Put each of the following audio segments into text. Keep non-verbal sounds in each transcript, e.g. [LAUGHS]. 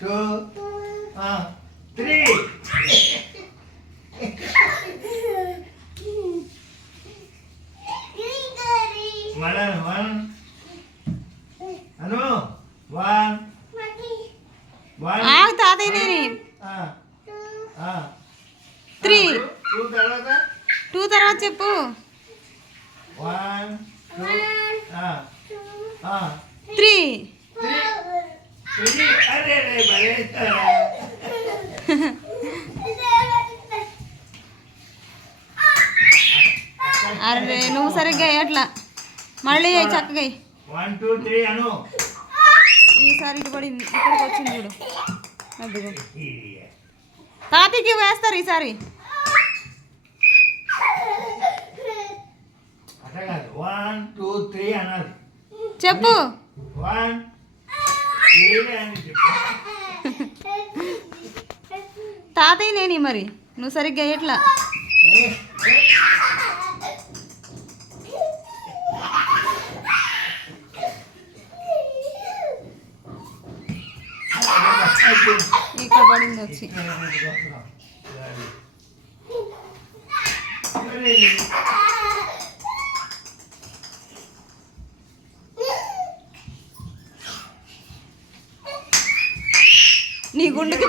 Two three మళ్ళా one అను one one ఆగు తాతయ్య నేని త్రీ టూ తర్వాత టూ తర్వాత చెప్పు one two three three three అరే రే భలేస్తారా [LAUGHS] అరే నువ్వు సరిగ్గా ఎట్లా మళ్ళీ చక్కగా. వన్ టూ త్రీ అను. ఈసారి ఇటు పడింది. ఇక్కడికి వచ్చింది చూడు. అదిగో. తాతయ్యకి వేస్తారు ఈసారి. వన్ చెప్పు. తాతయ్య నేని మరి నువ్వు సరిగ్గా ఎట్లా ఇక్కడ పడింది వచ్చి నీ గుండెకి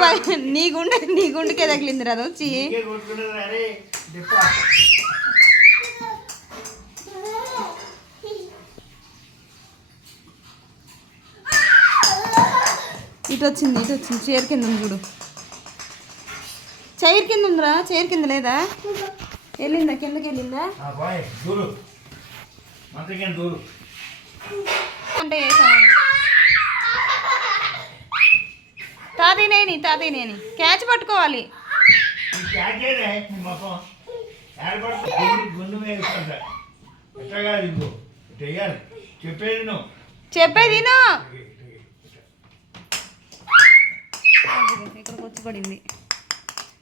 నీ గుండె నీ గుండెకే తగిలింది అది వచ్చి ఇటు వచ్చింది ఇటు వచ్చింది. చైర్ కింద చూడు. చైర్ కింద ఉందిరా చైర్ కింద లేదా? వెళ్ళిందా కిందకి వెళ్ళిందా? అంటే తాతయ్య నేని తాతయ్య నేని క్యాచ్ పట్టుకోవాలి ఈ క్యాకేదే నీ మొత్తం ఏర్పడుతుంది గుండు గుండు మీద వేసుకుంటా కాదు ఇంకో ఇటు వేయాలి చెప్పేది. ఇక్కడికి వచ్చి పడింది.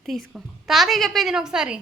తీసుకో. తాతయ్య చెప్పేది ఒకసారి.